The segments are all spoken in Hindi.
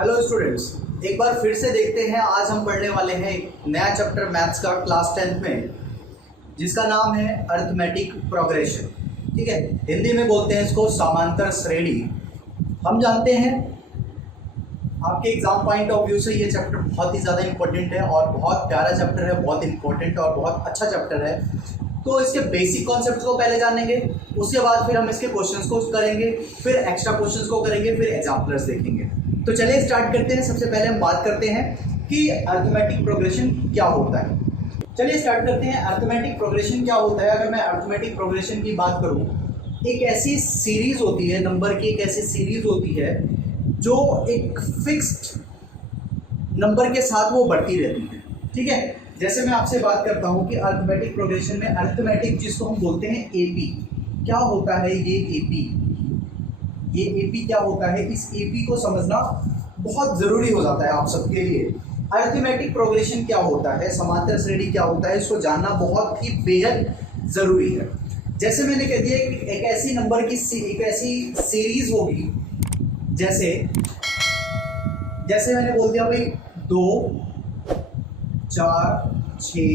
हेलो स्टूडेंट्स, एक बार फिर से देखते हैं। आज हम पढ़ने वाले हैं एक नया चैप्टर मैथ्स का क्लास 10th में, जिसका नाम है अरिथमेटिक प्रोग्रेशन। ठीक है, हिंदी में बोलते हैं इसको समांतर श्रेणी। हम जानते हैं आपके एग्जाम पॉइंट ऑफ व्यू से ये चैप्टर बहुत ही ज़्यादा इंपॉर्टेंट है और बहुत प्यारा चैप्टर है, बहुत इंपॉर्टेंट और बहुत अच्छा चैप्टर है। तो इसके बेसिक कॉन्सेप्ट को पहले जानेंगे, उसके बाद फिर हम इसके क्वेश्चंस को करेंगे, फिर एक्स्ट्रा क्वेश्चंस को करेंगे, फिर एग्जाम्पलर्स देखेंगे। तो चलिए स्टार्ट करते हैं। सबसे पहले हम बात करते हैं कि अरिथमेटिक प्रोग्रेशन क्या होता है। चलिए स्टार्ट करते हैं। अरिथमेटिक प्रोग्रेशन क्या होता है? अगर मैं अरिथमेटिक प्रोग्रेशन की बात करूं, एक ऐसी सीरीज होती है, नंबर की एक ऐसी सीरीज होती है जो एक फिक्स्ड नंबर के साथ वो बढ़ती रहती है। ठीक है, जैसे मैं आपसे बात करता हूं कि अरिथमेटिक प्रोग्रेशन में अरिथमेटिक जिसको हम बोलते हैं एपी, क्या होता है ये एपी क्या होता है? इस एपी को समझना बहुत ज़रूरी हो जाता है आप सबके लिए। अरिथमेटिक प्रोग्रेशन क्या होता है, समांतर श्रेणी क्या होता है, इसको जानना बहुत ही बेहद ज़रूरी है। जैसे मैंने कह दिया कि एक ऐसी नंबर की एक ऐसी सीरीज होगी, जैसे मैंने बोल दिया भाई 2 4 6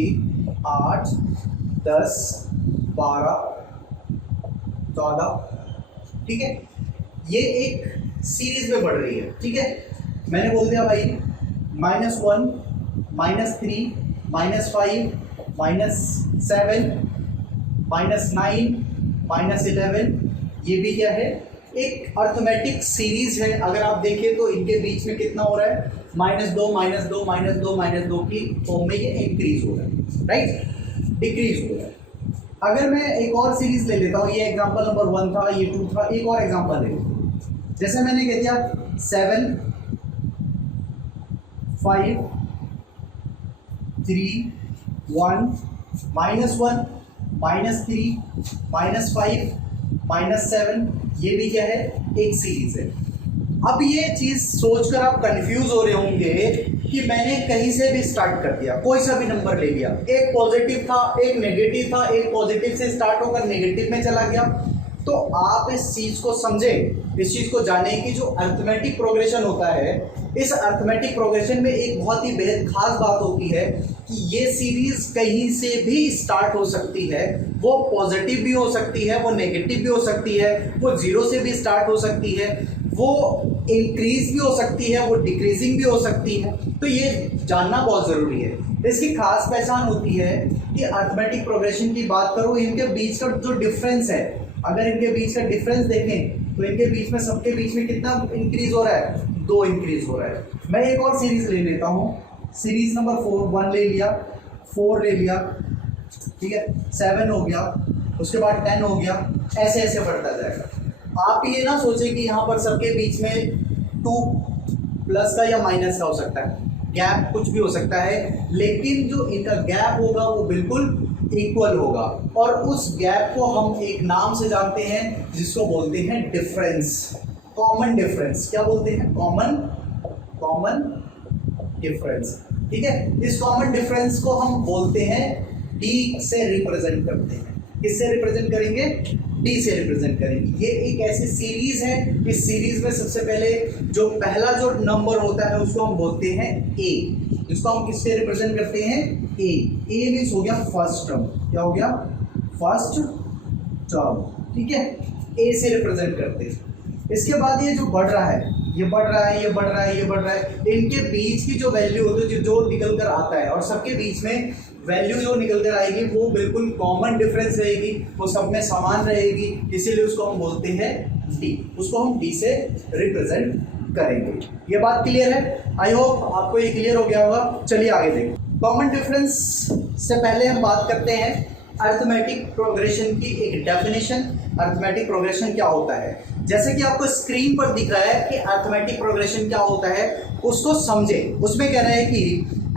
8 10 12 14। ठीक है, ये एक सीरीज में बढ़ रही है। ठीक है, मैंने बोल दिया भाई -1 -3 -5 -7 -9 -11। ये भी क्या है? एक अरिथमेटिक सीरीज है। अगर आप देखें तो इनके बीच में कितना हो रहा है? -2 -2 -2 -2 की फॉर्म में ये इंक्रीज हो रहा है, राइट, डिक्रीज हो रहा है। अगर मैं एक और सीरीज ले लेता हूँ, ये एग्जांपल नंबर 1 था, ये 2 था, एक और एग्जांपल ले लेता हूँ। जैसे मैंने कह दिया 7 5 3 1 -1 -3 -5 -7। ये भी क्या है? एक सीरीज है। अब ये चीज सोचकर आप कंफ्यूज हो रहे होंगे कि मैंने कहीं से भी स्टार्ट कर दिया, कोई सा भी नंबर ले लिया, एक पॉजिटिव था, एक नेगेटिव था, एक पॉजिटिव से स्टार्ट होकर नेगेटिव में चला गया। तो आप इस चीज को समझें, इस चीज को जानें कि जो अरिथमेटिक प्रोग्रेशन होता है, इस अरिथमेटिक प्रोग्रेशन में एक बहुत ही बेहद खास बात होती है कि ये सीरीज कहीं से भी स्टार्ट हो सकती है। वो पॉजिटिव भी हो सकती है, वो नेगेटिव भी हो सकती है, वो जीरो से भी स्टार्ट हो सकती है, वो इंक्रीज भी हो सकती है, वो डिक्रीजिंग भी हो सकती है। तो ये जानना बहुत ज़रूरी है। इसकी खास पहचान होती है कि अरिथमेटिक प्रोग्रेशन की बात करूँ, इनके बीच का जो डिफरेंस है, अगर इनके बीच का डिफरेंस देखें तो इनके बीच में, सबके बीच में कितना इंक्रीज हो रहा है? 2 इंक्रीज हो रहा है। मैं एक और सीरीज ले लेता हूँ, सीरीज नंबर 1 ले लिया, 4 ले लिया, ठीक है, 7 हो गया, उसके बाद 10 हो गया, ऐसे ऐसे बढ़ता जाएगा। आप ये ना सोचें कि यहाँ पर सबके बीच में 2 प्लस का या माइनस का हो सकता है, गैप कुछ भी हो सकता है, लेकिन जो इनका गैप होगा वो बिल्कुल इक्वल होगा। और उस गैप को हम एक नाम से जानते हैं जिसको बोलते हैं डिफरेंस, कॉमन डिफरेंस। क्या बोलते हैं? Common difference. ठीक है, इस कॉमन डिफरेंस को हम बोलते हैं डी से रिप्रेजेंट करते हैं। किससे रिप्रेजेंट करेंगे? डी से रिप्रेजेंट करेंगे। ये एक ऐसी सीरीज है, इस सीरीज में सबसे पहले जो पहला जो नंबर होता है उसको हम बोलते हैं ए, जिसको हम किससे रिप्रेजेंट करते हैं? ए। ए मीन्स हो गया फर्स्ट टर्म। क्या हो गया? First term. ठीक है, ए से रिप्रेजेंट करते हैं। इसके बाद ये जो बढ़ रहा है, ये बढ़ रहा है, ये बढ़ रहा है, ये बढ़ रहा है, इनके बीच की जो वैल्यू होती है, जो निकल कर आता है, और सबके बीच में वैल्यू जो निकल कर आएगी वो बिल्कुल कॉमन डिफरेंस रहेगी, वो सब में समान रहेगी, इसीलिए उसको हम बोलते हैं डी। उसको हम डी से रिप्रेजेंट करेंगे। ये बात क्लियर है? आई होप आपको ये क्लियर हो गया होगा। चलिए आगे देखें। कॉमन डिफरेंस से पहले हम बात करते हैं अरिथमेटिक प्रोग्रेशन की एक डेफिनेशन। अरिथमेटिक प्रोग्रेशन क्या होता है? जैसे कि आपको स्क्रीन पर दिख रहा है कि अरिथमेटिक प्रोग्रेशन क्या होता है, उसको समझे। उसमें कह रहा है कि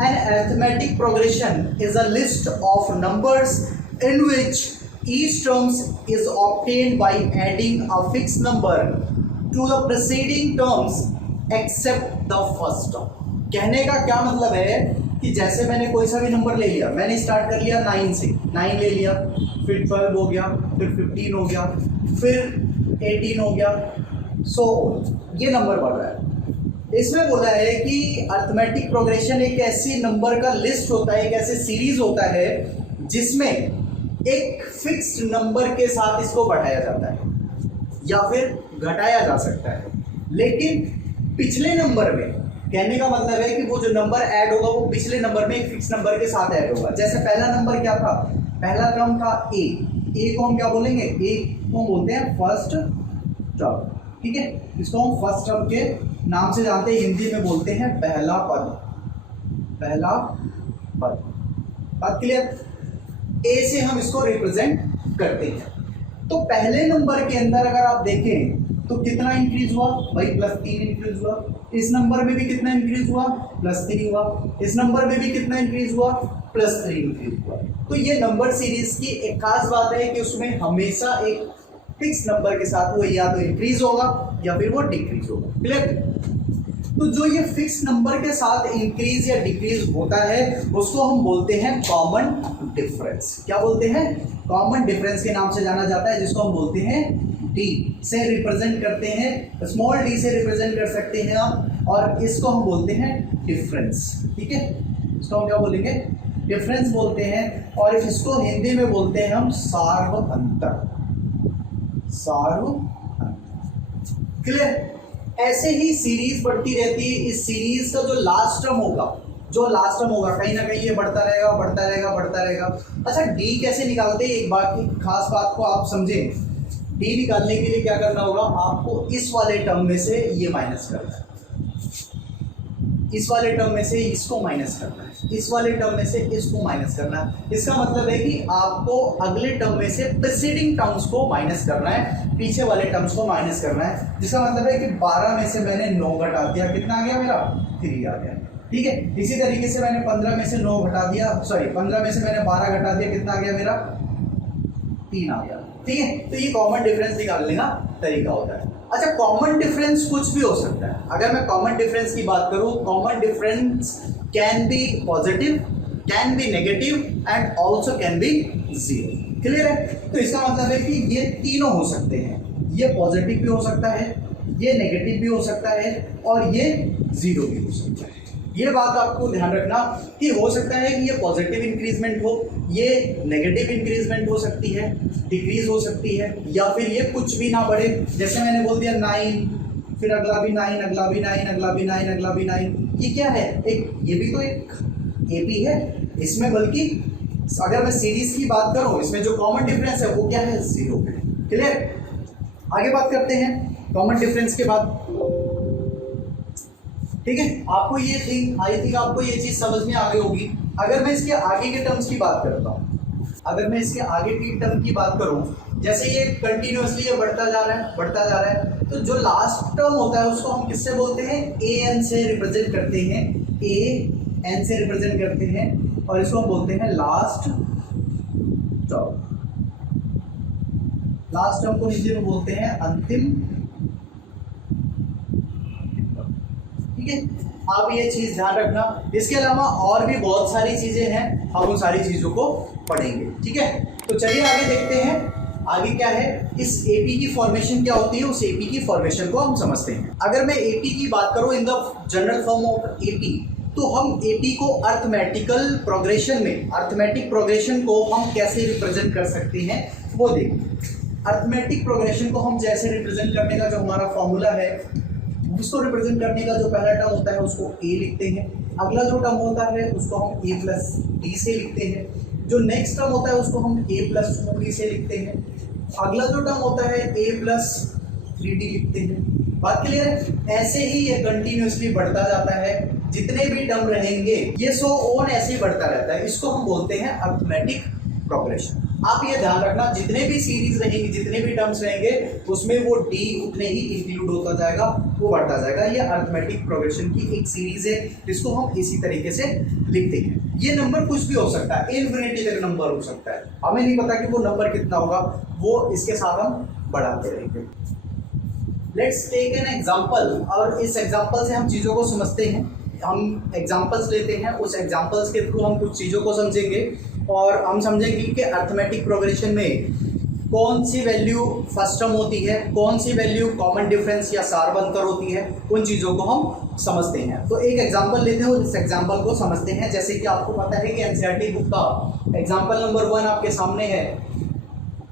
an arithmetic progression is a list of numbers in which each term is obtained by adding a fixed number to the preceding terms except the first term। कहने का क्या मतलब है कि जैसे मैंने कोई सा भी नंबर ले लिया, मैंने स्टार्ट कर लिया 9 से, 9 ले लिया, फिर 12 हो गया, फिर 15 हो गया, फिर 18 हो गया, सो ये नंबर बढ़ रहा है। इसमें बोला है कि अर्थमेटिक प्रोग्रेशन एक ऐसी नंबर का लिस्ट होता है, एक ऐसे सीरीज होता है जिसमें एक फिक्स्ड नंबर के साथ इसको बढ़ाया जाता है या फिर घटाया जा सकता है, लेकिन पिछले नंबर में, कहने का मतलब है कि वो जो नंबर ऐड होगा वो पिछले नंबर में एक फिक्स नंबर के साथ ऐड होगा। जैसे पहला नंबर क्या था, पहला टर्म था ए को हम क्या बोलेंगे, ए को बोलते हैं फर्स्ट टर्म, ठीक है। इसको हम फर्स्ट टर्म के नाम से जानते हैं, हिंदी में बोलते हैं पहला पद, पहला पद। बात क्लियर? ए से हम इसको रिप्रेजेंट करते हैं। तो पहले नंबर के अंदर अगर आप देखें तो कितना इंक्रीज हुआ भाई, +3 इंक्रीज हुआ। इस नंबर में भी कितना इंक्रीज हुआ, +3 हुआ। इस नंबर में भी कितना इंक्रीज हुआ, +3 इंक्रीज हुआ। तो ये नंबर सीरीज की एक खास बात है कि उसमें हमेशा एक फिक्स नंबर के साथ वो या तो इंक्रीज होगा या फिर वो डिक्रीज होगा। क्लियर? तो जो ये फिक्स नंबर के साथ इंक्रीज या डिक्रीज होता है उसको हम बोलते हैं कॉमन डिफरेंस। क्या बोलते हैं? कॉमन डिफरेंस के नाम से जाना जाता है, जिसको हम बोलते हैं डी से रिप्रेजेंट करते हैं, स्मॉल डी से रिप्रेजेंट कर सकते हैं आप, और इसको हम बोलते हैं डिफरेंस। ठीक है, इसको हम क्या बोलेंगे, डिफरेंस बोलते हैं। और इसको हिंदी में बोलते हैं हम सार्व अंतर, सार्व अंतर। क्लियर? ऐसे ही सीरीज बढ़ती रहती है। इस सीरीज का जो लास्ट टर्म होगा, कहीं ना कहीं ये बढ़ता रहेगा, बढ़ता रहेगा, बढ़ता रहेगा। अच्छा, डी कैसे निकालते हैं, एक बात की खास बात को आप समझें। डी निकालने के लिए क्या करना होगा, आपको इस वाले टर्म में से ये माइनस करना है, इस वाले टर्म में से इसको माइनस करना है, इस वाले टर्म में से इसको माइनस करना है। इसका मतलब है कि आपको अगले टर्म में से प्रीसीडिंग टर्म्स को माइनस करना है, पीछे वाले टर्म्स को माइनस करना है। जिसका मतलब है कि 12 में से मैंने 9 घटा दिया, कितना आ गया मेरा, 3 आ गया। ठीक है, इसी तरीके से मैंने 15 में से 9 घटा दिया, 15 में से मैंने 12 घटा दिया, कितना आ गया मेरा, 3 आ गया। ठीक है, तो ये कॉमन डिफरेंस निकालने का तरीका होता है। अच्छा, कॉमन डिफरेंस कुछ भी हो सकता है। अगर मैं कॉमन डिफरेंस की बात करूं, common difference can be positive, can be negative and also can be zero. Clear है? तो इसका मतलब है कि ये तीनों हो सकते हैं, ये पॉजिटिव भी हो सकता है, ये नेगेटिव भी हो सकता है और ये जीरो भी हो सकता है। ये बात आपको ध्यान रखना कि हो सकता है कि ये पॉजिटिव इंक्रीजमेंट हो, ये नेगेटिव इंक्रीजमेंट हो सकती है, डिक्रीज हो सकती है, या फिर ये कुछ भी ना बढ़े। जैसे मैंने बोल दिया 9, फिर अगला भी 9, अगला भी 9, अगला भी 9, अगला भी 9। ये क्या है, एक ये भी तो एक एपी है। इसमें बल्कि अगर मैं सीरीज की बात करूं, इसमें जो कॉमन डिफरेंस है वो क्या है, 0 है। क्लियर? आगे बात करते हैं कॉमन डिफरेंस के बाद। ठीक है, आपको ये थिंग, आई थिंक आपको ये चीज समझ में आ गई होगी। अगर मैं इसके आगे के टर्म्स की बात करता हूँ, अगर मैं इसके आगे की टर्म की बात करूँ, जैसे ये कंटिन्यूअसली ये बढ़ता जा रहा है, बढ़ता जा रहा है, तो जो लास्ट टर्म होता है उसको हम किससे बोलते हैं, ए एन से रिप्रेजेंट करते हैं, ए एन से रिप्रेजेंट करते हैं, और इसको हम बोलते हैं लास्ट टर्म। लास्ट टर्म को हिंदी में बोलते हैं अंतिम। ठीक है, आप ये चीज ध्यान रखना। इसके अलावा और भी बहुत सारी चीजें हैं, हम उन सारी चीजों को पढ़ेंगे। ठीक है, तो चलिए आगे देखते हैं। आगे क्या है, इस एपी की फॉर्मेशन क्या होती है, उस एपी की फॉर्मेशन को हम समझते हैं। अगर मैं एपी की बात करूं in the general form of AP, तो हम एपी को अर्थमेटिकल प्रोग्रेशन में, अर्थमेटिक प्रोग्रेशन को हम कैसे रिप्रेजेंट कर सकते हैं वो देखिए। अर्थमेटिक प्रोग्रेशन को हम जैसे रिप्रेजेंट करने का जो हमारा फॉर्मूला है, उसको रिप्रेजेंट करने का जो पहला टर्म होता है उसको ए लिखते हैं, अगला जो टर्म होता है उसको हम ए प्लस डी से लिखते हैं, जो नेक्स्ट टर्म होता है उसको हम ए प्लस 2डी से लिखते हैं, अगला जो टर्म होता है ए प्लस 3d लिखते हैं। बात क्लियर है? ऐसे ही ये कंटिन्यूअसली बढ़ता जाता है, जितने भी टर्म रहेंगे ये सो ऑन ऐसे ही बढ़ता रहता है। इसको हम बोलते हैं अर्थमेटिक प्रोग्रेशन। आप ये ध्यान रखना, जितने भी सीरीज रहेंगी, जितने भी टर्म्स रहेंगे, उसमें वो डी उतने ही इंक्लूड होता जाएगा, वो बढ़ता जाएगा। ये अर्थमेटिक प्रोग्रेशन की एक सीरीज है, जिसको हम इसी तरीके से लिखते हैं। ये नंबर कुछ भी हो सकता है, इन्फिनिटी तक नंबर हो सकता है, हमें नहीं पता कि वो नंबर कितना होगा, वो इसके साथ हम बढ़ाते रहेंगे। लेट्स टेक एन एग्जाम्पल, और इस एग्जाम्पल से हम चीज़ों को समझते हैं। हम एग्जाम्पल्स लेते हैं, उस एग्जाम्पल्स के थ्रू हम कुछ चीज़ों को समझेंगे, और हम समझेंगे कि अर्थमेटिक प्रोग्रेशन में कौन सी वैल्यू फर्स्ट टर्म होती है, कौन सी वैल्यू कॉमन डिफरेंस या सार बनकर होती है, उन चीज़ों को हम समझते हैं। तो एक एग्जांपल लेते हैं और इस एग्जांपल को समझते हैं। जैसे कि आपको पता है कि एनसीईआरटी बुक का एग्जांपल नंबर 1 आपके सामने है,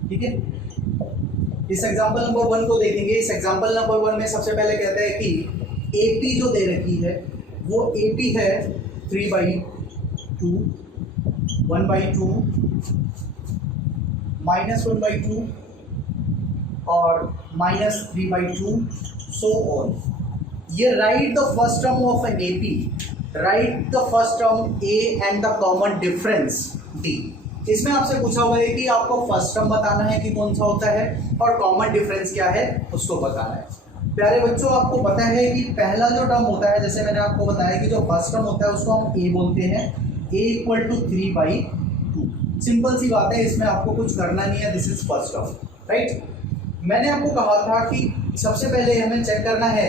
ठीक है। इस एग्जांपल नंबर 1 को देखेंगे। इस एग्जांपल नंबर 1 में सबसे पहले कहता है कि एपी जो दे रखी है वो एपी है 3/2, 1/2, -1/2 और -3/2, सो ऑन। ये right the first term of an AP, right the first term a and the common difference D. इसमें आपसे पूछा हुआ है कि आपको फर्स्ट टर्म बताना है कि कौन सा होता है और कॉमन डिफरेंस क्या है उसको बताना है। प्यारे बच्चों, आपको पता है कि पहला जो टर्म होता है, जैसे मैंने आपको बताया कि जो फर्स्ट टर्म होता है उसको हम ए बोलते हैं, a = 3/2। सिंपल सी बात है, इसमें आपको कुछ करना नहीं है, this is first term, right. मैंने आपको कहा था कि सबसे पहले हमें चेक करना है,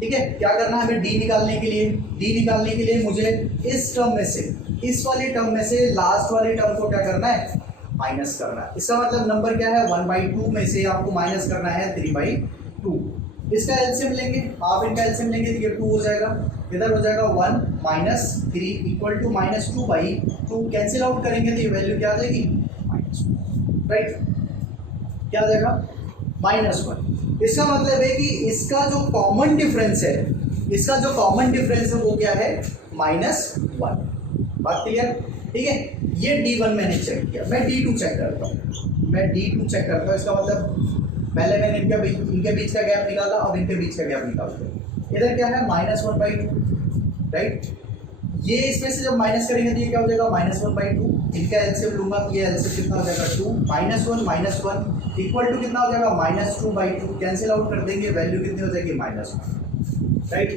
ठीक है, क्या करना है हमें डी निकालने के लिए। डी निकालने के लिए मुझे इस टर्म में से, इस वाली टर्म में से लास्ट वाली टर्म को क्या करना है, माइनस करना है। इसका मतलब नंबर क्या है, 1/2 में से आपको माइनस करना है 3/2। इसका एलसीएम लेंगे, आप इनका एलसीएम लेंगे तो ये 2 हो जाएगा, इधर हो जाएगा 1 - 3 = -2/2। कैंसिल आउट करेंगे तो ये वैल्यू क्या आ जाएगी, -1, राइट। क्या आ जाएगा, -1। इसका मतलब है कि इसका जो कॉमन डिफरेंस है, इसका जो कॉमन डिफरेंस है वो क्या है, -1। बात क्लियर, ठीक है। ये D1 मैंने चेक किया, मैं D2 चेक करता हूँ, मैं D2 चेक करता हूँ। इसका मतलब पहले मैंने इनके बीच का गैप निकाला, अब इनके बीच का गैप निकालते हैं। इधर क्या है, -1/2, राइट। ये इसमें से जब माइनस करेंगे तो ये क्या हो जाएगा, -1/2। इनका एलसीएम लूंगा तो ये एलसीएम कितना हो जाएगा, 2 - 1 - 1 इक्वल टू कितना हो जाएगा, -2/2। कैंसिल आउट कर देंगे, वैल्यू कितनी हो जाएगी, -1, राइट।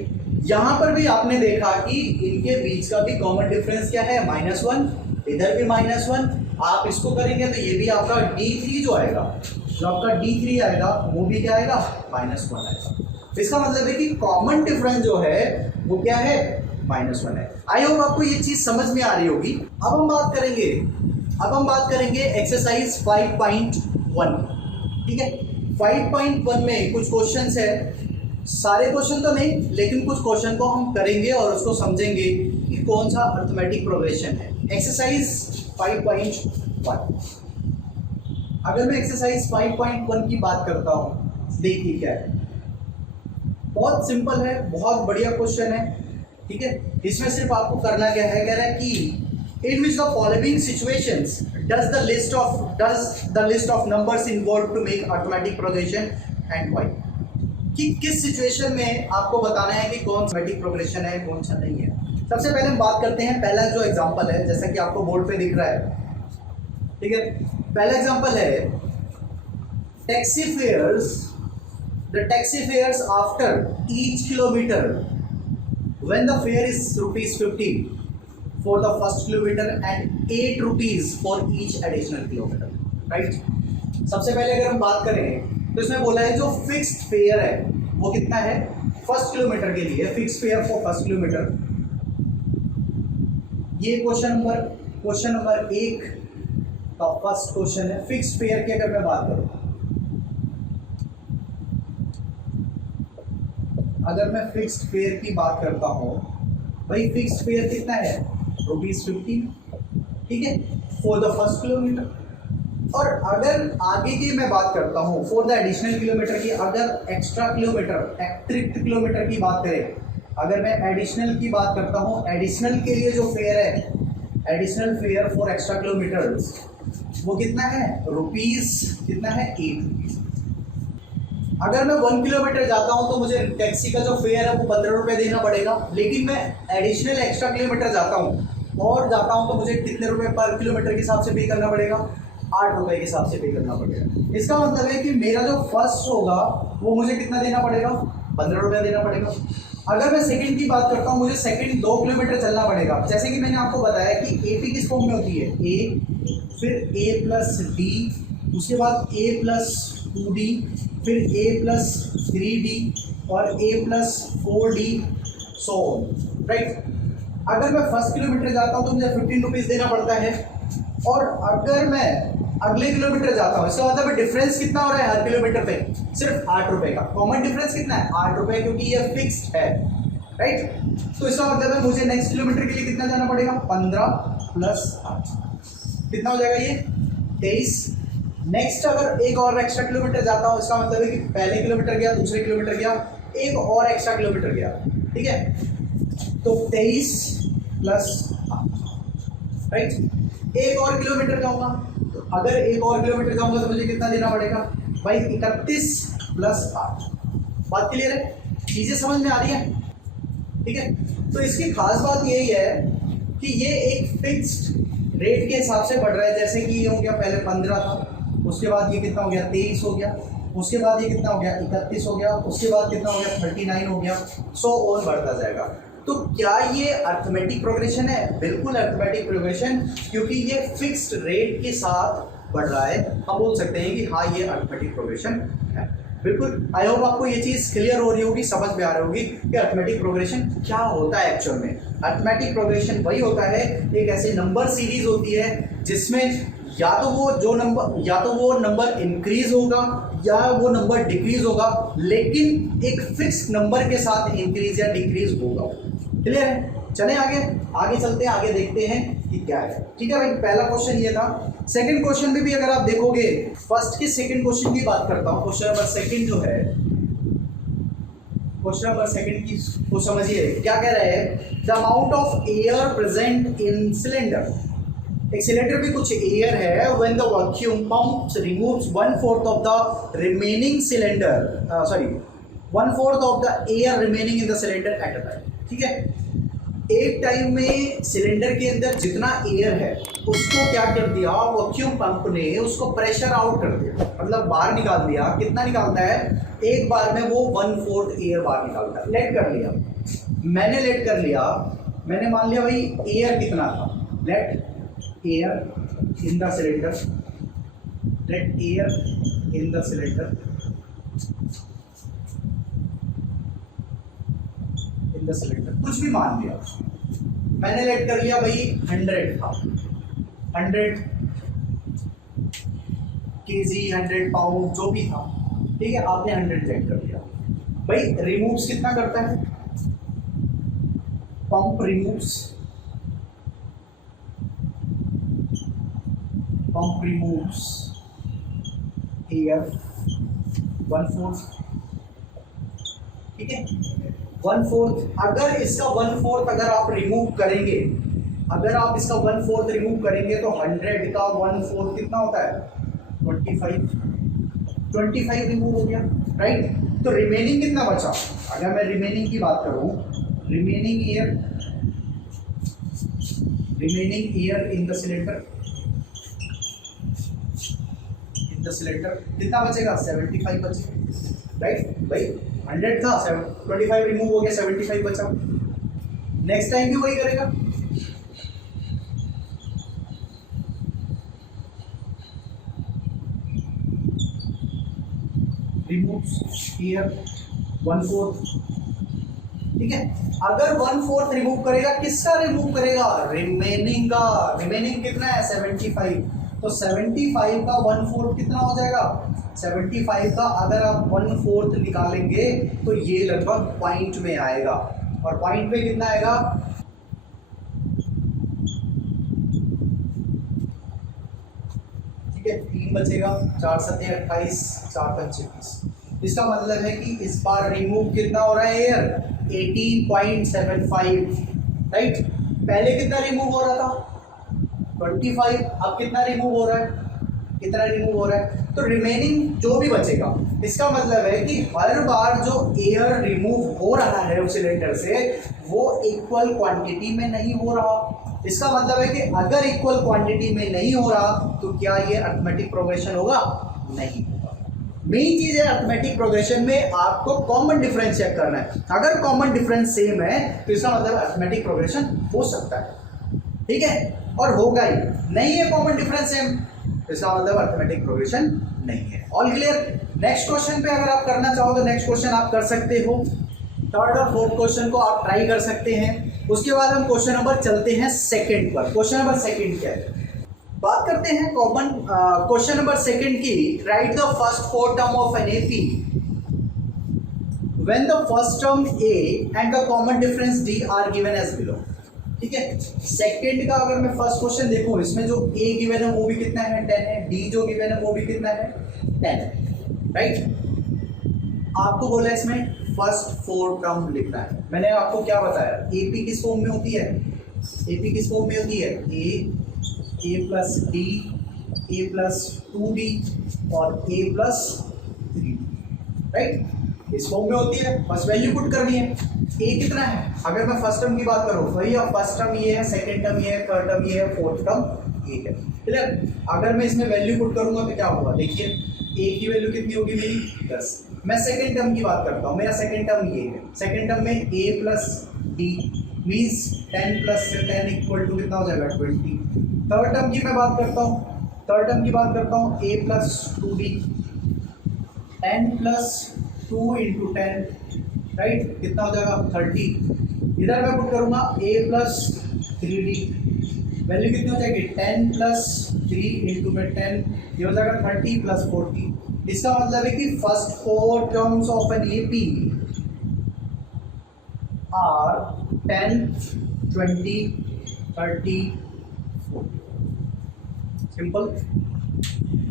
यहाँ पर भी आपने देखा कि इनके बीच का भी कॉमन डिफरेंस क्या है, -1, इधर भी -1। आप इसको करेंगे तो ये भी आपका D3 जो आएगा, जो आपका D3 आएगा वो भी क्या आएगा, -1 आएगा। इसका मतलब है कि कॉमन डिफरेंस जो है वो क्या है, -1 है। आई होप आपको ये चीज समझ में आ रही होगी। अब हम बात करेंगे एक्सरसाइज 5.1, ठीक है। 5.1 में कुछ क्वेश्चंस है, सारे क्वेश्चन तो नहीं लेकिन कुछ क्वेश्चन को हम करेंगे और उसको समझेंगे कि कौन सा अरिथमेटिक प्रोग्रेशन है। एक्सरसाइज 5.1, अगर मैं एक्सरसाइज 5.1 की बात करता हूँ, देखिए क्या है, बहुत सिंपल है, बहुत बढ़िया क्वेश्चन है, ठीक है। इसमें सिर्फ आपको करना क्या है, कह रहा है कि in which the following situations does the list of numbers involve to make arithmetic progression and why. कि किस सिचुएशन में आपको बताना है कि कौन सा अरिथमेटिक प्रोग्रेशन है, कौन सा नहीं है। सबसे पहले हम बात करते हैं, पहला जो एग्जांपल है, जैसा कि आपको बोर्ड पे दिख रहा है, ठीक है। पहला एग्जांपल है taxi fares, the taxi fares after each kilometre when the fare is ₹15 for the first kilometer and 8 rupees for each additional kilometer, right। सबसे पहले अगर हम बात करें तो इसमें बोला है जो फिक्स्ड फेयर है वो कितना है, फर्स्ट किलोमीटर के लिए fixed fair for first kilometre. ये क्वेश्चन नंबर 1 का फर्स्ट क्वेश्चन है। फिक्स्ड फेयर की अगर मैं बात करूं, अगर मैं फिक्स्ड फेयर की बात करता हूँ, भाई फिक्स्ड फेयर कितना है, ₹15, ठीक है, फॉर द फर्स्ट किलोमीटर। और अगर आगे की मैं बात करता हूँ फॉर द एडिशनल किलोमीटर की, अगर एक्स्ट्रा किलोमीटर, अतिरिक्त किलोमीटर की बात करें, अगर मैं एडिशनल की बात करता हूँ, एडिशनल के लिए जो फेयर है, additional fair for extra kilometres वो कितना है, कितना है, ₹8। अगर मैं 1 किलोमीटर जाता हूं तो मुझे टैक्सी का जो फेयर है वो 15 रुपये देना पड़ेगा, लेकिन मैं एडिशनल एक्स्ट्रा किलोमीटर जाता हूं तो मुझे कितने रुपए पर किलोमीटर के हिसाब से पे करना पड़ेगा, 8 रुपये के हिसाब से पे करना पड़ेगा। इसका मतलब है कि मेरा जो फर्स्ट होगा वो मुझे कितना देना पड़ेगा, 15 रुपये देना पड़ेगा। अगर मैं सेकंड की बात करता हूँ, मुझे सेकंड 2 किलोमीटर चलना पड़ेगा। जैसे कि मैंने आपको बताया कि AP किस फॉर्म में होती है, A, फिर A+D, उसके बाद A+2D, फिर A+3D और A+4D, सो राइट। अगर मैं फर्स्ट किलोमीटर जाता हूँ तो मुझे 15 रुपीज़ देना पड़ता है, और अगर मैं अगले किलोमीटर जाता हूँ, इसका मतलब डिफरेंस कितना हो रहा है हर किलोमीटर पे, सिर्फ 8 रुपए का। कॉमन डिफरेंस कितना है 8 रुपए, क्योंकि ये फिक्स्ड है, राइट। तो इसका मतलब है मुझे नेक्स्ट किलोमीटर के लिए कितना जाना पड़ेगा, 15 + 8, कितना हो जाएगा ये 23। नेक्स्ट अगर एक और एक्स्ट्रा किलोमीटर जाता हूँ, इसका मतलब है कि पहले किलोमीटर गया, दूसरे किलोमीटर गया, एक और एक्स्ट्रा किलोमीटर गया, ठीक है। तो 23 + 8, राइट। एक और किलोमीटर जाऊंगा, तो अगर एक और किलोमीटर जाऊंगा तो मुझे कितना देना पड़ेगा भाई, 31 + 8। बात क्लियर है, चीजें समझ में आ रही है, ठीक है। तो इसकी खास बात यही है कि ये एक फिक्स्ड रेट के हिसाब से बढ़ रहा है। जैसे कि ये हो गया, पहले 15 था, उसके बाद ये कितना हो गया 23 हो गया, उसके बाद ये कितना हो गया 31 हो गया, उसके बाद कितना हो गया 39 हो गया, सो और बढ़ता जाएगा। तो क्या ये अर्थमेटिक प्रोग्रेशन है? बिल्कुल अर्थमेटिक प्रोग्रेशन, क्योंकि ये फिक्स्ड रेट के साथ बढ़ रहा है। हम बोल सकते हैं कि हाँ ये अर्थमेटिक प्रोग्रेशन है। बिल्कुल, आई होप आपको ये चीज़ क्लियर हो रही होगी, समझ में आ रही होगी कि अर्थमेटिक प्रोग्रेशन क्या होता है एक्चुअल में। अर्थमेटिक प्रोग्रेशन वही होता है, एक ऐसी नंबर सीरीज होती है जिसमें या तो वो नंबर इंक्रीज होगा या वो नंबर डिक्रीज होगा, लेकिन एक फिक्स नंबर के साथ इंक्रीज या डिक्रीज होगा। क्लियर है? चलें आगे चलते हैं, आगे देखते हैं कि क्या है। ठीक है भाई, पहला क्वेश्चन ये था। सेकंड क्वेश्चन में भी अगर आप देखोगे, फर्स्ट के सेकंड क्वेश्चन की बात करता हूँ। क्वेश्चन नंबर सेकंड जो है, क्वेश्चन नंबर सेकंड की को समझिए क्या कह रहा है। The amount of air present in cylinder, एक सिलेंडर में कुछ एयर है, when the vacuum pump removes 1/4 of the remaining cylinder, 1/4 of the air remaining in the cylinder at a time. ठीक है, एक टाइम में सिलेंडर के अंदर जितना एयर है उसको क्या कर दिया वैक्यूम पंप ने, उसको प्रेशर आउट कर दिया, मतलब बाहर निकाल दिया। कितना निकालता है? एक बार में वो 1/4 एयर बाहर निकालता है। लेट कर लिया, मैंने लेट कर लिया, मैंने मान लिया भाई एयर कितना था, let air in the cylinder, let air in the cylinder, in the cylinder, कुछ भी मान लिया। मैंने लेट कर लिया भाई 100 था, 100 kg, 100 पाउंड, जो भी था। ठीक है, आपने 100 लेट कर लिया। भाई रिमूव्स कितना करता है पंप? Pump removes air 1/4। ठीक है, 1/4। अगर इसका 1/4 अगर आप रिमूव करेंगे, अगर आप इसका 1/4 रिमूव करेंगे तो 100 का 1/4 कितना होता है 25 रिमूव हो गया, राइट। तो रिमेनिंग कितना बचा? अगर मैं रिमेनिंग की बात करूं, remaining air in the cylinder, कितना बचेगा? 75 बचेगा, राइट। भाई 100 था, 25 रिमूव हो गया, 75 बचा। नेक्स्ट टाइम भी वही करेगा। Removes air 1/4। ठीक है, अगर 1/4 रिमूव करेगा, किसका रिमूव करेगा? रिमेनिंग का। रिमेनिंग कितना है? 75। तो 75 का 1/4 कितना हो जाएगा? 75 का अगर आप 1/4 निकालेंगे तो ये लगभग पॉइंट में आएगा, और पॉइंट में कितना आएगा? ठीक है, 3 बचेगा, 4 7 28, 4 5 26। इसका मतलब है कि इस बार रिमूव कितना हो रहा है एयर? 18.75, राइट। पहले कितना रिमूव हो रहा था? 25। अब कितना रिमूव हो रहा है? कितना रिमूव हो रहा है? तो रिमेनिंग जो भी बचेगा, इसका मतलब है कि हर बार जो एयर रिमूव हो रहा है उस सिलेंडर से, वो इक्वल क्वांटिटी में नहीं हो रहा। इसका मतलब है कि अगर इक्वल क्वांटिटी में नहीं हो रहा तो क्या ये अर्थमेटिक प्रोग्रेशन होगा? नहीं होगा। मेन चीज है अर्थमेटिक प्रोग्रेशन में आपको कॉमन डिफरेंस चेक करना है। अगर कॉमन डिफरेंस सेम है तो इसका मतलब अर्थमेटिक प्रोग्रेशन हो सकता है, ठीक है, और होगा ही। नहीं है कॉमन डिफरेंस सेम, इसका मतलब अर्थमेटिक प्रोग्रेशन नहीं है। All clear? नेक्स्ट क्वेश्चन पे अगर आप करना चाहो तो नेक्स्ट क्वेश्चन आप कर सकते हो। थर्ड और फोर्थ क्वेश्चन को आप ट्राई कर सकते हैं। उसके बाद हम क्वेश्चन नंबर चलते हैं सेकंड पर। क्वेश्चन नंबर सेकंड क्या है? बात करते हैं कॉमन क्वेश्चन नंबर सेकंड की। Write the first four term of an AP when the first term a and the common difference d are given as below. ठीक है, सेकंड का अगर मैं फर्स्ट क्वेश्चन देखूं, इसमें जो ए गिवन है वो भी कितना है 10 है, डी जो गिवन है वो भी कितना है 10 है, राइट। आपको बोला इसमें फर्स्ट फोर टर्म लिखना है। मैंने आपको क्या बताया, एपी किस फॉर्म में होती है, एपी किस फॉर्म में होती है, ए प्लस डी, ए प्लस 2d और ए प्लस 3d, राइट। इस फॉर्म में होती है, फर्स्ट वैल्यू पुट करनी है। ए कितना है, अगर मैं फर्स्ट टर्म की बात करूँ वही, अब फर्स्ट टर्म ये है, सेकंड टर्म ये है, थर्ड टर्म ये है, फोर्थ टर्म ये है, क्लियर। अगर मैं इसमें वैल्यू पुट करूंगा तो क्या होगा, देखिए ए की वैल्यू कितनी होगी मेरी 10। मैं सेकंड टर्म की बात करता हूँ, मेरा सेकंड टर्म ये है, सेकंड टर्म में A plus D means 10 plus 10 equal to कितना हो जाएगा 20। थर्ड टर्म की मैं बात करता हूँ, थर्ड टर्म की बात करता हूँ, A plus 2d 10 plus 2 into 10, right, कितना हो जाएगा 30। इधर मैं पुट करूँगा ए प्लस 3d, वैल्यू कितनी हो जाएगी 10 प्लस 3 इंटू में 10, ये हो जाएगा 30 प्लस 40। इसका मतलब है कि first four terms of an AP are 10, 20, 30, 40। Simple,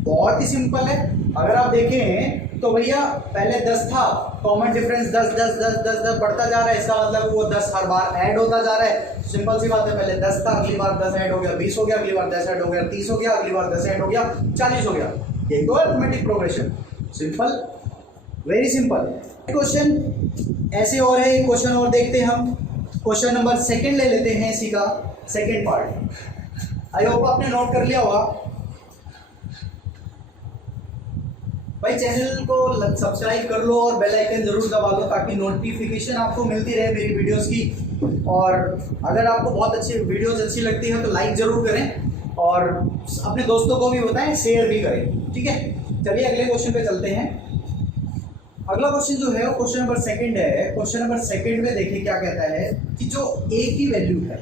बहुत ही सिंपल है। अगर आप देखें तो भैया पहले 10 था, कॉमन डिफरेंस 10 10 10 10 10 बढ़ता जा रहा है, इसका मतलब वो 10 हर बार ऐड होता जा रहा है। सिंपल सी बात है, पहले 10 था, अगली बार 10 ऐड हो गया, 20 हो गया, अगली बार 10 ऐड हो गया, 30 हो गया, अगली बार 10 ऐड हो गया, 40 हो गया। ये तो arithmetic progression, simple, very simple. Question ऐसे और है, क्वेश्चन और देखते हैं हम। क्वेश्चन नंबर सेकंड ले लेते हैं, इसी का सेकंड पार्ट। आई होप आपने नोट कर लिया होगा। भाई चैनल को सब्सक्राइब कर लो और बेल आइकन जरूर दबा लो ताकि नोटिफिकेशन आपको मिलती रहे मेरी वीडियोस की। और अगर आपको बहुत अच्छी वीडियोस अच्छी लगती है तो लाइक जरूर करें और अपने दोस्तों को भी बताएं, शेयर भी करें, ठीक है। चलिए अगले क्वेश्चन पे चलते हैं। अगला क्वेश्चन जो है वो क्वेश्चन नंबर सेकंड है। क्वेश्चन नंबर सेकंड में देखिए क्या कहता है कि जो ए की वैल्यू है,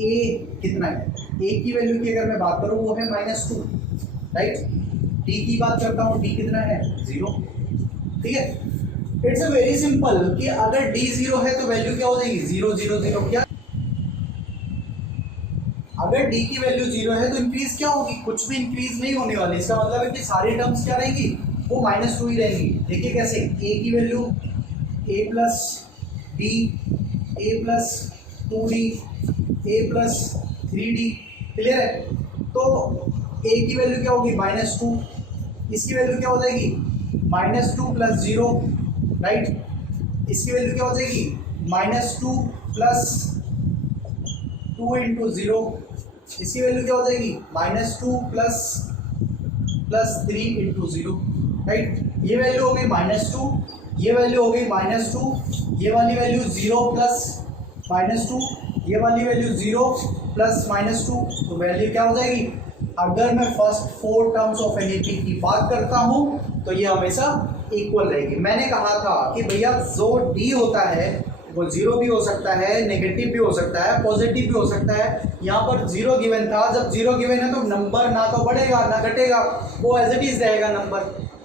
ए कितना है, ए की वैल्यू की अगर मैं बात करूं वो है -2, राइट। डी की बात करता हूं, डी कितना है 0, ठीक है। इट्स अ वेरी सिंपल कि अगर डी 0 है तो वैल्यू क्या हो जाएगी 0 0 0। क्या अगर डी की वैल्यू 0 है तो इंक्रीज क्या होगी, कुछ भी इंक्रीज नहीं होने वाली। इसका मतलब है कि सारी टर्म्स क्या रहेंगी, वो -2 ही रहेंगी। देखिए कैसे, ए की वैल्यू ए प्लस डी, ए प्लस 2d, ए प्लस 3d, क्लियर है। तो ए की वैल्यू क्या होगी -2, इसकी वैल्यू क्या हो जाएगी -2 प्लस 0, राइट। इसकी वैल्यू क्या हो जाएगी -2 प्लस 2 इंटू 0, इसकी वैल्यू क्या हो जाएगी -2 प्लस 3 इंटू 0, राइट। ये वैल्यू हो गई -2, ये वैल्यू हो गई -2, ये वाली वैल्यू 0 प्लस -2, ये वाली वैल्यू 0 प्लस -2, तो वैल्यू क्या हो जाएगी। अगर मैं first four terms of an AP की बात करता हूं तो ये हमेशा इक्वल रहेगी। मैंने कहा था कि भैया जो डी होता है वो 0 भी हो सकता है, नेगेटिव भी हो सकता है, पॉजिटिव भी हो सकता है। यहाँ पर 0 गिवन था, जब 0 गिवन है तो नंबर ना तो बढ़ेगा ना घटेगा, वो एज इट इज रहेगा नंबर,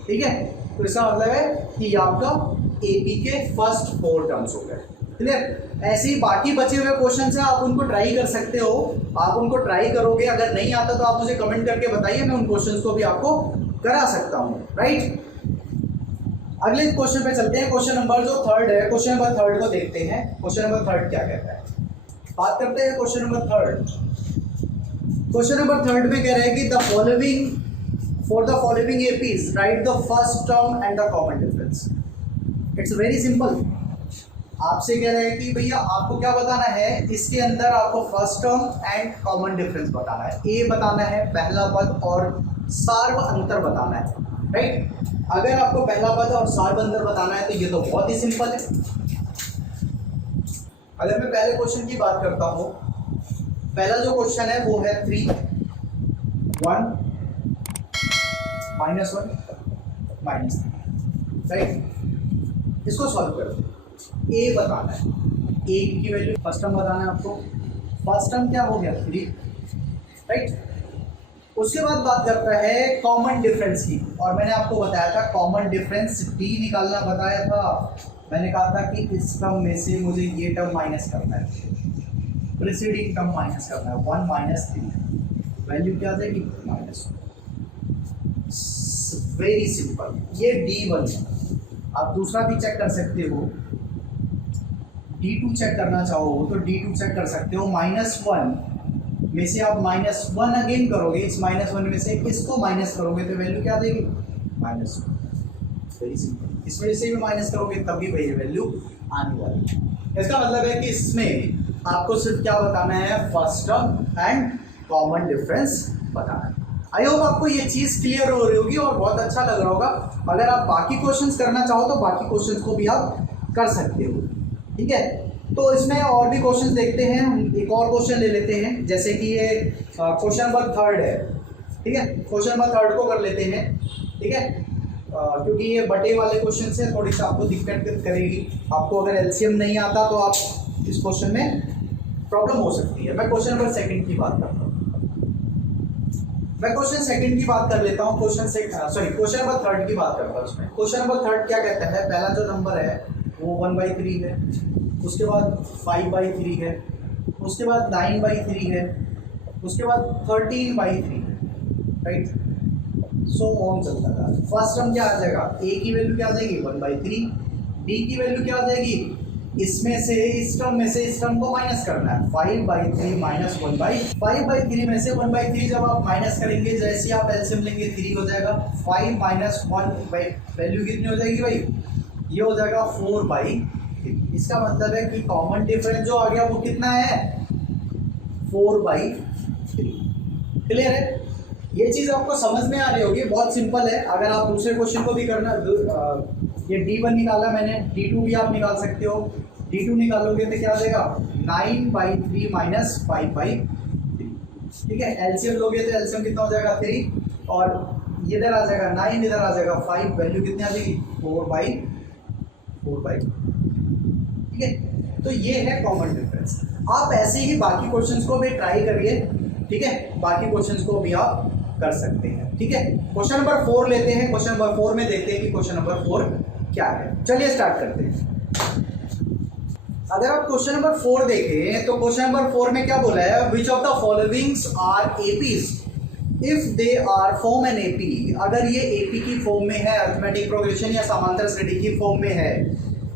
ठीक है। तो इसका मतलब है कि ये आपका एपी के फर्स्ट फोर टर्म्स हो गए, क्लियर। ऐसे ही बाकी बचे हुए क्वेश्चन है, आप उनको ट्राई कर सकते हो, आप उनको ट्राई करोगे। अगर नहीं आता तो आप मुझे कमेंट करके बताइए, मैं उन क्वेश्चंस को भी आपको करा सकता हूँ, राइट। अगले क्वेश्चन पे चलते हैं। क्वेश्चन नंबर जो थर्ड है, क्वेश्चन नंबर थर्ड को देखते हैं। क्वेश्चन नंबर थर्ड क्या कहता है, बात करते हैं question number third. Question number third में कह रहे हैं कि the following for the following APs right the first term and the common difference. It's very simple. आपसे कह रहे हैं कि भैया आपको क्या बताना है, इसके अंदर आपको first term and common difference बताना है, ए बताना है, पहला पद और सार्व अंतर बताना है, राइट। अगर आपको पहला पद और सार्व अंतर बताना है तो ये तो बहुत ही सिंपल है। अगर मैं पहले क्वेश्चन की बात करता हूँ, पहला जो क्वेश्चन है वो है 3 1 -1 -3, राइट। इसको सॉल्व करते हैं। ए बताना है, ए की वैल्यू फर्स्ट टर्म बताना है आपको। फर्स्ट टर्म क्या हो गया 3, राइट। उसके बाद बात करता है कॉमन डिफरेंस की, और मैंने आपको बताया था कॉमन डिफरेंस डी निकालना बताया था। मैंने कहा था कि इस टर्म में से मुझे ये टर्म माइनस करना है, प्रीसीडिंग टर्म माइनस करना है, 1 माइनस 3, वैल्यू क्या आ जाएगी -1। वेरी सिंपल, ये D1 है। आप दूसरा भी चेक कर सकते हो, D2 चेक करना चाहो तो D2 चेक कर सकते हो। -1 में से आप -1 अगेन करोगे, इस -1 में से इसको माइनस करोगे तो वैल्यू क्या देगी -1। वेरी सिंपल, इस वजह से भी माइनस करोगे तब भी वही वैल्यू आने वाली है। इसका मतलब है कि इसमें आपको सिर्फ क्या बताना है, first term and common difference बताना है। आई होप आपको ये चीज़ क्लियर हो रही होगी और बहुत अच्छा लग रहा होगा। अगर आप बाकी क्वेश्चंस करना चाहो तो बाकी क्वेश्चंस को भी आप कर सकते हो, ठीक है। तो इसमें और भी क्वेश्चंस देखते हैं, हम एक और क्वेश्चन ले लेते हैं, जैसे कि ये क्वेश्चन नंबर 3 है, ठीक है। क्वेश्चन नंबर 3 को कर लेते हैं, ठीक है। क्योंकि ये बटे वाले क्वेश्चन से थोड़ी सी आपको दिक्कत करेगी। आपको अगर एलसीएम नहीं आता तो आप इस क्वेश्चन में प्रॉब्लम हो सकती है। मैं क्वेश्चन नंबर 2 की बात करता हूँ, मैं क्वेश्चन 2 की बात कर लेता हूँ। क्वेश्चन नंबर 3 की बात करता हूँ। उसमें क्वेश्चन नंबर 3 क्या कहता है, पहला जो नंबर है वो 1/3 है, उसके बाद 5/3 है, उसके बाद 9/3 है, उसके बाद 13/3 है, राइट। सो ऑन चलता है। फर्स्ट टर्म क्या आ जाएगा, ए की वैल्यू क्या आ जाएगी 1/3, डी की वैल्यू क्या आ जाएगी, इसमें से इस टर्म में से इस टर्म को माइनस करना है, 5/3 माइनस 5/3 में से 1/3 जब आप माइनस करेंगे, जैसे ही आप एलसीएम लेंगे 3 हो जाएगा। 5 माइनस 1 वैल्यू कितनी हो जाएगी भाई, ये हो जाएगा 4/3। इसका मतलब है कि कॉमन डिफरेंस जो आ गया वो कितना है 4/3। क्लियर है, ये चीज़ आपको समझ में आ रही होगी, बहुत सिंपल है। अगर आप दूसरे क्वेश्चन को भी करना, ये D1 निकाला मैंने, D2 भी आप निकाल सकते हो। D2 निकालोगे तो क्या आ जाएगा 9/3 माइनस 5/3, ठीक है। एलसीएम लोगे तो एलसीएम कितना हो जाएगा 3, और इधर आ जाएगा 9, इधर आ जाएगा 5, वैल्यू कितनी आ जाएगी 4/4, ठीक है। तो ये है कॉमन डिफरेंस। आप ऐसे ही बाकी क्वेश्चंस को भी ट्राई करिए, ठीक है। बाकी क्वेश्चंस को भी आप कर सकते हैं, ठीक है। क्वेश्चन नंबर 4 लेते हैं। क्वेश्चन नंबर 4 में देखते हैं कि क्वेश्चन नंबर 4 क्या है। चलिए स्टार्ट करते हैं। अगर आप क्वेश्चन नंबर 4 देखें तो क्वेश्चन नंबर 4 में क्या बोला है, which of the followings are APs if they are form an AP. अगर ये एपी की फॉर्म में है, अरिथमेटिक प्रोग्रेशन या समांतर श्रेणी की फॉर्म में है,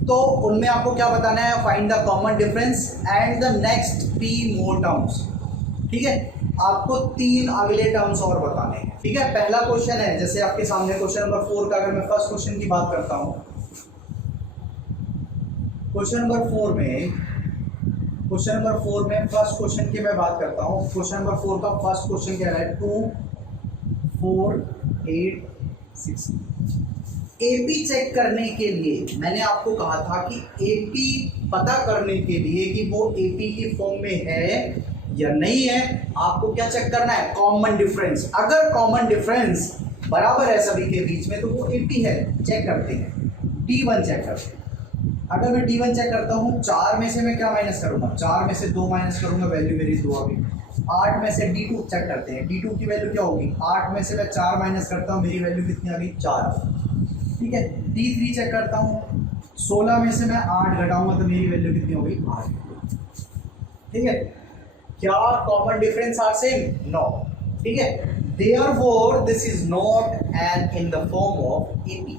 तो उनमें आपको क्या बताना है, find the common difference and the next 3 more terms, ठीक है। आपको 3 अगले टर्म्स और बताने हैं, ठीक है। पहला क्वेश्चन है, जैसे आपके सामने क्वेश्चन नंबर 4 का, अगर मैं फर्स्ट क्वेश्चन की बात करता हूं, क्वेश्चन नंबर 4 में फर्स्ट क्वेश्चन की मैं बात करता हूं। क्वेश्चन नंबर 4 का फर्स्ट क्वेश्चन क्या है, 2 4 8 6। एपी चेक करने के लिए मैंने आपको कहा था कि एपी पता करने के लिए कि वो एपी की फॉर्म में है या नहीं है, आपको क्या चेक करना है, कॉमन डिफरेंस। अगर कॉमन डिफरेंस बराबर है सभी के बीच में तो वो एपी है, चेक करते हैं। D1 चेक करते हैं। अगर मैं D1 चेक करता हूँ, 4 में से मैं क्या माइनस करूँगा, 4 में से 2 माइनस करूँगा, वैल्यू मेरी 2 आ गई। 8 में से D2 चेक करते हैं, D2 की वैल्यू क्या होगी, 8 में से मैं 4 माइनस करता हूँ, मेरी वैल्यू कितनी आ गई 4, ठीक है। D3 चेक करता हूँ, 16 में से मैं 8 घटाऊंगा तो मेरी वैल्यू कितनी हो गई 8, ठीक है। क्या common difference are same, no, ठीक है। Therefore this is not an in the form of AP.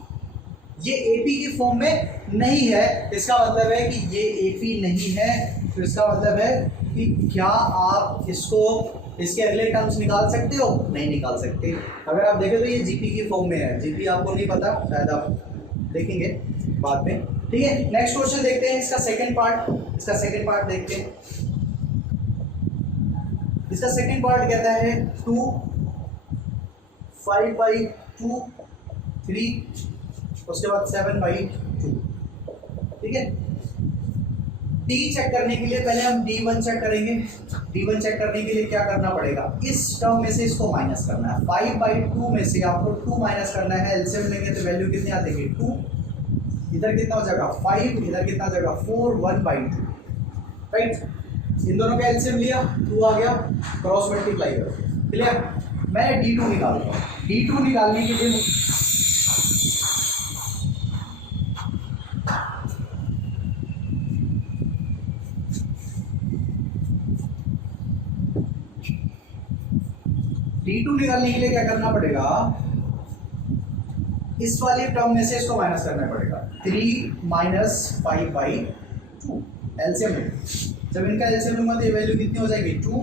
ये एपी की फॉर्म में नहीं है, इसका मतलब है कि ये एपी नहीं है। तो इसका मतलब है कि क्या आप इसको, इसके अगले टर्म्स निकाल सकते हो, नहीं निकाल सकते। अगर आप देखें तो ये जीपी की फॉर्म में है, जीपी आपको नहीं पता, शायद आप देखेंगे बाद में, ठीक है। नेक्स्ट क्वेश्चन देखते हैं, इसका सेकंड पार्ट देखते हैं। इसका सेकंड पार्ट कहता है 2 5/2 3, उसके बाद 7/2, ठीक है। डी चेक करने के लिए पहले हम D1 चेक करेंगे। D1 चेक करने के लिए क्या करना पड़ेगा, इस टर्म में से इसको माइनस करना है। 5/2 में से आपको 2 माइनस करना है, एलसीएम लेंगे तो वैल्यू कितनी आ जाएगी 2, इधर कितना हो जाएगा 5, इधर कितना हो जाएगा 4, 1/2, राइट। इन दोनों का एलसीएम लिया, 2 आ गया, क्रॉस मल्टीप्लाई करो, क्लियर। मैं D2 निकालता हूँ। D2 निकालने के लिए क्या करना पड़ेगा, इस वाले टर्म में से इसको माइनस करना पड़ेगा। 3 माइनस 5/2 एलसीएम है। जब इनका एलसीएम लूंगा तो ये वैल्यू कितनी हो जाएगी 2,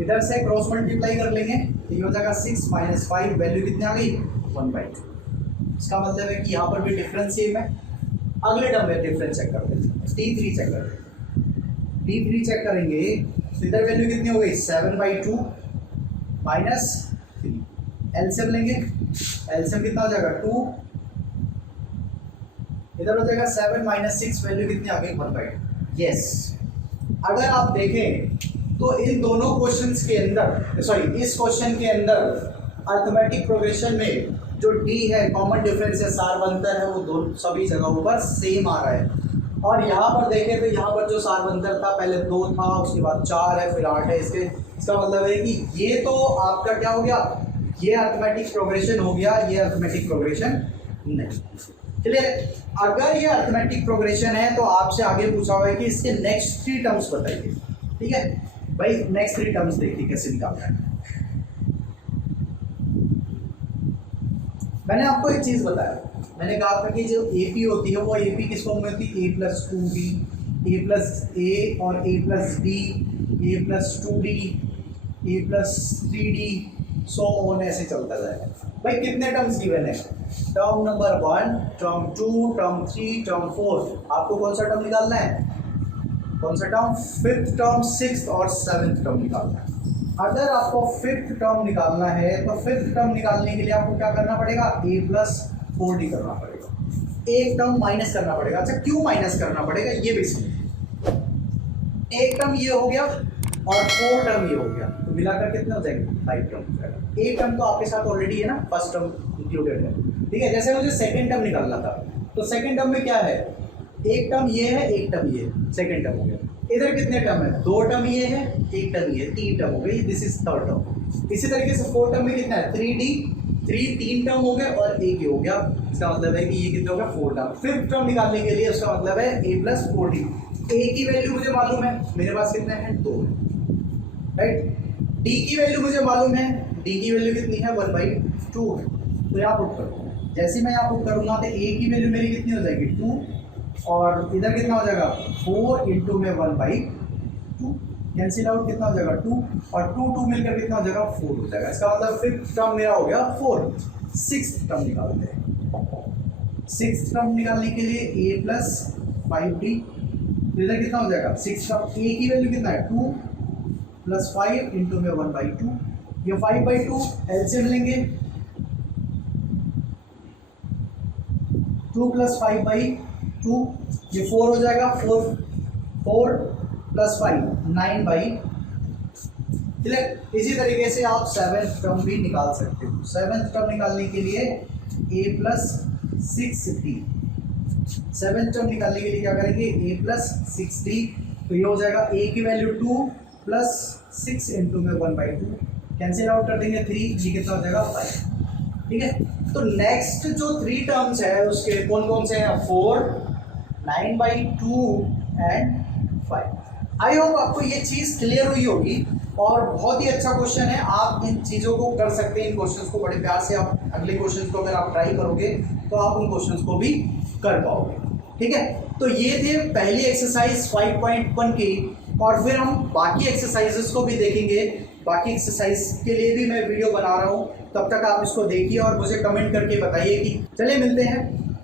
इधर से क्रॉस मल्टीप्लाई कर लेंगे तो ये हो जाएगा 6 माइनस 5, वैल्यू कितनी आ गई 1/2। इसका मतलब है कि यहाँ पर भी डिफरेंस सेम है। अगले टर्म में डिफरेंस चेक कर देते हैं, D3 चेक कर देते हैं। D3 चेक करेंगे तो इधर वैल्यू कितनी हो गई 7/2 माइनस 3, एलसीएम लेंगे, एलसीएम कितना हो जाएगा 2, इधर हो जाएगा 7 माइनस 6, वैल्यू कितनी आ गई 1/2। यस, अगर आप देखें तो इन दोनों क्वेश्चंस के अंदर, सॉरी इस क्वेश्चन के अंदर अरिथमेटिक प्रोग्रेशन में जो D है कॉमन डिफरेंस है, सारवंतर है, वो दोनों सभी जगहों पर सेम आ रहा है। और यहाँ पर देखें तो यहाँ पर जो सारवंतर था पहले 2 था, उसके बाद 4 है, फिर 8 है। इसका मतलब है कि ये तो आपका क्या हो गया, ये अरिथमेटिक प्रोग्रेशन हो गया, ये अरिथमेटिक प्रोग्रेशन नहीं। चलिए, अगर ये अरिथमेटिक प्रोग्रेशन है तो आपसे आगे पूछा हुआ है कि इसके नेक्स्ट 3 टर्म्स बताइए। ठीक है भाई, नेक्स्ट 3 टर्म्स देखिए कैसे निकालना है। मैंने आपको एक चीज बताया, मैंने कहा था कि जो AP होती है वो AP किस फॉर्म में होती है, A+2B, A+A और A+B, A+2D, A+3D, so on ऐसे चलता जाएगा। भाई कितने टर्म्स गिवन है, term number 1, term 2, term 3, term 4। आपको कौन सा टर्म निकालना है, कौन सा टर्म, 5th टर्म, 6th और 7th टर्म निकालना है। अगर आपको 5th टर्म निकालना है तो 5th टर्म निकालने के लिए आपको क्या करना पड़ेगा, A+4D करना पड़ेगा, एक टर्म माइनस करना पड़ेगा। अच्छा, क्यों माइनस करना पड़ेगा ये भी समझिए। एक टर्म ये हो गया और 4 टर्म ये हो गया, तो मिलाकर कितने हो जाएंगे 5 टर्म हो जाएगा। एक टर्म तो आपके साथ ऑलरेडी है ना, फर्स्ट टर्म इंक्लूडेड है। ठीक है, जैसे मुझे सेकंड टर्म निकालना था तो सेकंड टर्म में क्या है, एक टर्म ये है, एक टर्म ये है, सेकंड टर्म हो गया। इधर कितने टर्म है, 2 टर्म ये है, एक टर्म ये, 3 टर्म हो गई, दिस इज थर्ड टर्म। इसी तरीके से 4 टर्म में कितना है 3D, 3 टर्म हो गए और एक ये हो गया। इसका मतलब है कि ये कितना हो गया 4 टर्म। 5th टर्म निकालने के लिए उसका मतलब है A+4D। A की वैल्यू मुझे मालूम है, मेरे पास कितने हैं 2 है, राइट। D की वैल्यू मुझे मालूम है, D की वैल्यू कितनी है 1/2 है। तो यहाँ पुट करूँ, जैसे मैं यहाँ पुट करूँगा तो A की वैल्यू मेरी कितनी हो जाएगी 2 और इधर कितना हो जाएगा 4 इंटू में 1/2, कैंसिल आउट कितना हो जाएगा 2 और 2 मिलकर कितना हो जाएगा 4 हो जाएगा। इसका मतलब 5th टर्म मेरा हो गया 4। 6th टर्म निकालते हैं। 6th टर्म निकालने के लिए A+5D, तो इधर कितना हो जाएगा 6 टर्म, A की वैल्यू कितना है 2 + 5 इंटू में 1/2, ये 5/2 एलसीएम लेंगे, 2 + 5/2, ये 4 हो जाएगा, 4 + 5 9/2। इसी तरीके से आप 7th टर्म भी निकाल सकते हो। 7th टर्म निकालने के लिए A+6D, 7th टर्म निकालने के लिए क्या करेंगे A+6D, तो ये हो जाएगा A की वैल्यू 2 + 6 इंटू में 1/2, कैंसिल आउट कर देंगे 3, ये कितना हो जाएगा 5। ठीक है, तो नेक्स्ट जो 3 टर्म्स है उसके कौन कौन से हैं 4, 9/2 एंड 5। आई होप आपको ये चीज़ क्लियर हुई होगी और बहुत ही अच्छा क्वेश्चन है। आप इन चीज़ों को कर सकते हैं, इन क्वेश्चंस को बड़े प्यार से आप अगले क्वेश्चंस को अगर आप ट्राई करोगे तो आप उन क्वेश्चंस को भी कर पाओगे। ठीक है, तो ये थे पहली एक्सरसाइज 5.1 की, और फिर हम बाकी एक्सरसाइजेस को भी देखेंगे। बाकी एक्सरसाइज के लिए भी मैं वीडियो बना रहा हूँ, तब तक आप इसको देखिए और मुझे कमेंट करके बताइए कि चलिए मिलते हैं